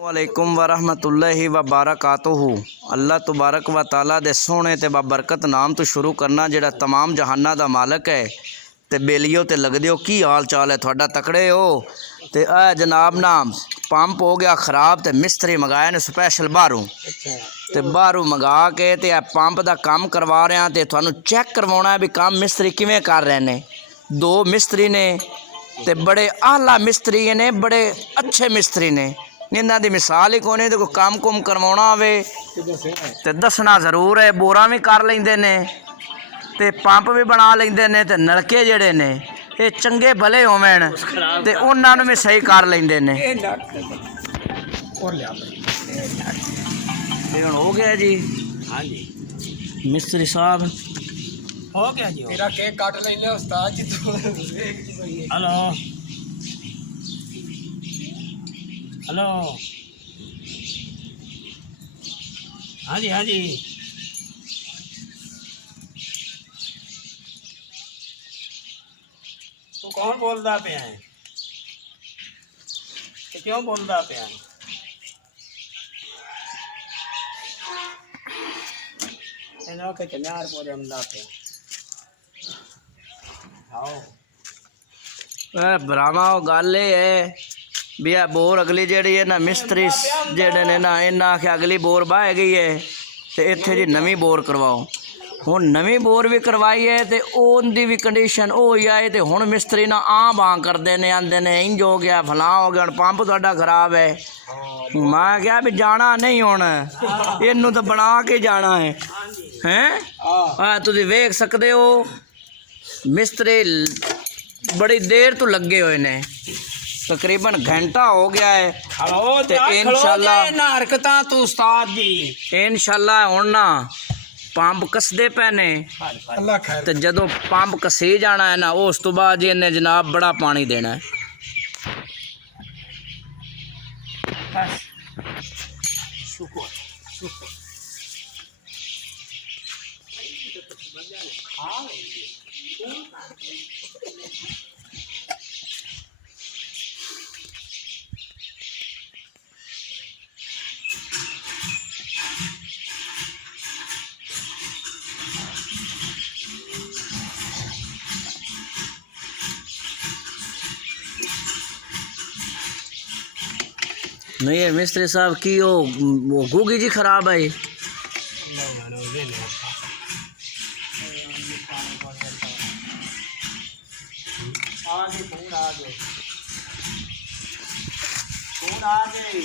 वालेकुम वरहमतुल्लाहि व बारकातुहू। अल्लाह तबारक व ताला दे सोहने ते बाबरकत नाम तो शुरू करना जिहड़ा तमाम जहाना दा मालक है। ते बेलियो ते लगदे हो की हाल चाल है थोड़ा तकड़े हो। ते जनाब ना पंप हो गया ख़राब ते मिस्त्री मंगाए ने स्पैशल बाहरों ते बाहरों मंगा के ते पंप दा काम करवा रहे हैं। ते तुहानू चेक करवाना है भी काम मिस्त्री किवें कर रहे ने। दो मिस्त्री ने ते बड़े आला मिस्त्री ने, बड़े अच्छे मिस्त्री ने। इन्हां दी मिसाल ही कोई नहीं। तो कोई काम कुम करवाना होवे ते दसना ज़रूर है। बोरा भी कर लेंदे ने ते पंप भी बना लेंदे ने ते नलके जिहड़े ने ये चंगे भले होवन ते उन्हां नूं भी सही कर लेंदे ने। ये हुण हो गया जी। हाँ जी मिस्त्री साहब हो गया जी। तेरा केक काट लेंगे उस्ताद जी। हेलो हेलो हाँ जी हाँ जी। तू कौन बोलता पे है? तो क्यों बोलता पे है? इन्हों के चन्यार पूरे हमदा पे आओ भरावा गल ये है भी आ बोर अगली जेहड़ी है ना मिस्त्री जेहड़े ने ना इन्हें आख्या अगली बोर बाह गई है तो इत्थे जी नवी बोर करवाओ। हुण नवी बोर भी करवाई है तो उनकी भी कंडीशन वो ही आए तो हुण मिस्त्री ना आ बां करते ने, आंदे ने इंज हो गया फलां हो गया, हुण पंप तुहाडा खराब है। मैं क्या भी जाना नहीं हुण इनू तो बना के जाना है हैं। तुसीं वेख सकते हो मिस्त्री बड़ी देर तो लगे हुए ने, तकरीबन घंटा हो गया है। ते इंशाल्लाह हरकतां तू उस्ताद जी इंशाल्लाह हुण ना पंप कसदे पे ने अल्लाह खैर ते जदों पंप कसी जाना है ना उस तो बाद जी इन्हें जनाब बड़ा पानी देना है। शुक्र शुक्र नहीं है मिस्त्री साहब की वो गुगी जी खराब है। आ गए